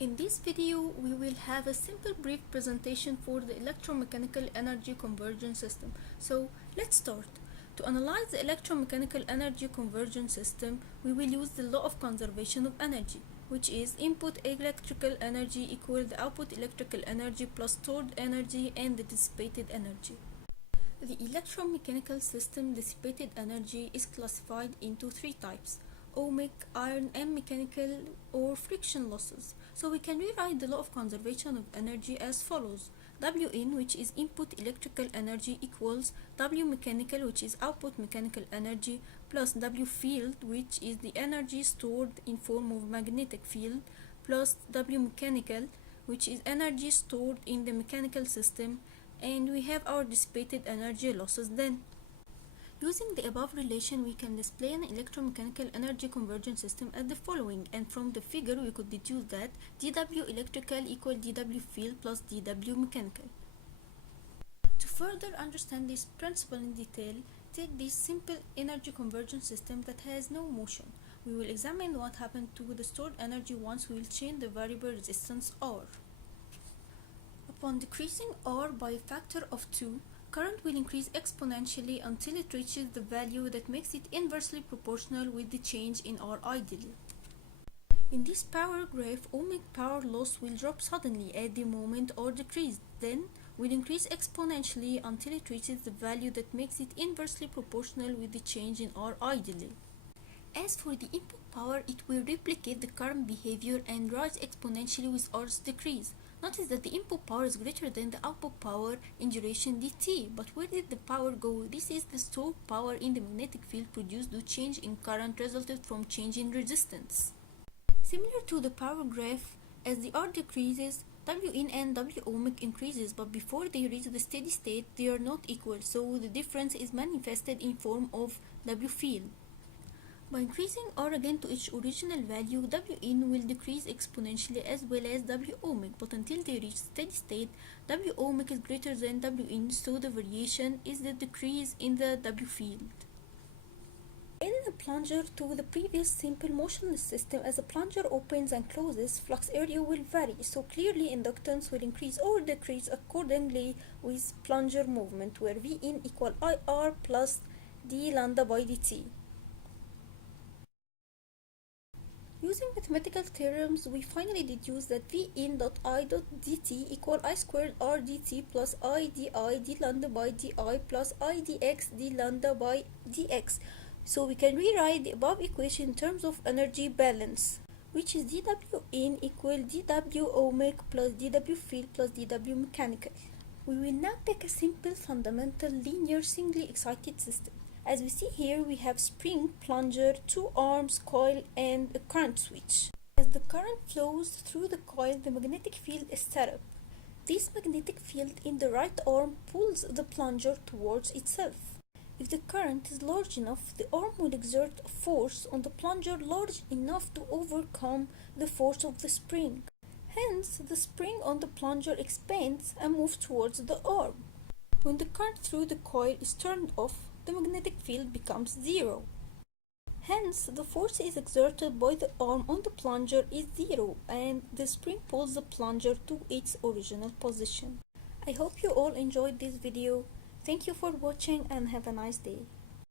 In this video, we will have a simple brief presentation for the electromechanical energy conversion system. So let's start. To analyze the electromechanical energy conversion system, we will use the law of conservation of energy, which is input electrical energy equal the output electrical energy plus stored energy and the dissipated energy. The electromechanical system dissipated energy is classified into three types: ohmic, iron, and mechanical or friction losses. So we can rewrite the law of conservation of energy as follows: Win, which is input electrical energy, equals W mechanical, which is output mechanical energy, plus W field, which is the energy stored in form of magnetic field, plus W mechanical, which is energy stored in the mechanical system, and we have our dissipated energy losses then. Using the above relation, we can display an electromechanical energy conversion system as the following, and from the figure we could deduce that dW electrical equal dW field plus dW mechanical. To further understand this principle in detail, take this simple energy conversion system that has no motion. We will examine what happened to the stored energy once we will change the variable resistance R. Upon decreasing R by a factor of 2, current will increase exponentially until it reaches the value that makes it inversely proportional with the change in R ideally. In this power graph, ohmic power loss will drop suddenly at the moment R decreased, then will increase exponentially until it reaches the value that makes it inversely proportional with the change in R ideally. As for the input power, it will replicate the current behavior and rise exponentially with R's decrease. Notice that the input power is greater than the output power in duration dt, but where did the power go? This is the stored power in the magnetic field produced due to change in current resulted from change in resistance. Similar to the power graph, as the R decreases, Win and W ohmic increases, but before they reach the steady state, they are not equal, so the difference is manifested in form of W field. By increasing R again to its original value, Win will decrease exponentially as well as W ohmic, but until they reach steady state, W ohmic is greater than Win, so the variation is the decrease in the W field. In the plunger to the previous simple motionless system, as the plunger opens and closes, flux area will vary, so clearly inductance will increase or decrease accordingly with plunger movement, where Vin equal IR plus d lambda by dt. Using mathematical theorems, we finally deduce that Vin.I.dt equal I squared R dt plus I di d lambda by di plus I dx d lambda by dx. So we can rewrite the above equation in terms of energy balance, which is dWin equal dW ohmic plus dW field plus dW mechanical. We will now take a simple fundamental linear singly excited system. As we see here, we have spring, plunger, two arms, coil, and a current switch. As the current flows through the coil, the magnetic field is set up. This magnetic field in the right arm pulls the plunger towards itself. If the current is large enough, the arm will exert a force on the plunger large enough to overcome the force of the spring. Hence, the spring on the plunger expands and moves towards the arm. When the current through the coil is turned off, the magnetic field becomes zero. Hence, the force is exerted by the arm on the plunger is zero, and the spring pulls the plunger to its original position. I hope you all enjoyed this video. Thank you for watching and have a nice day.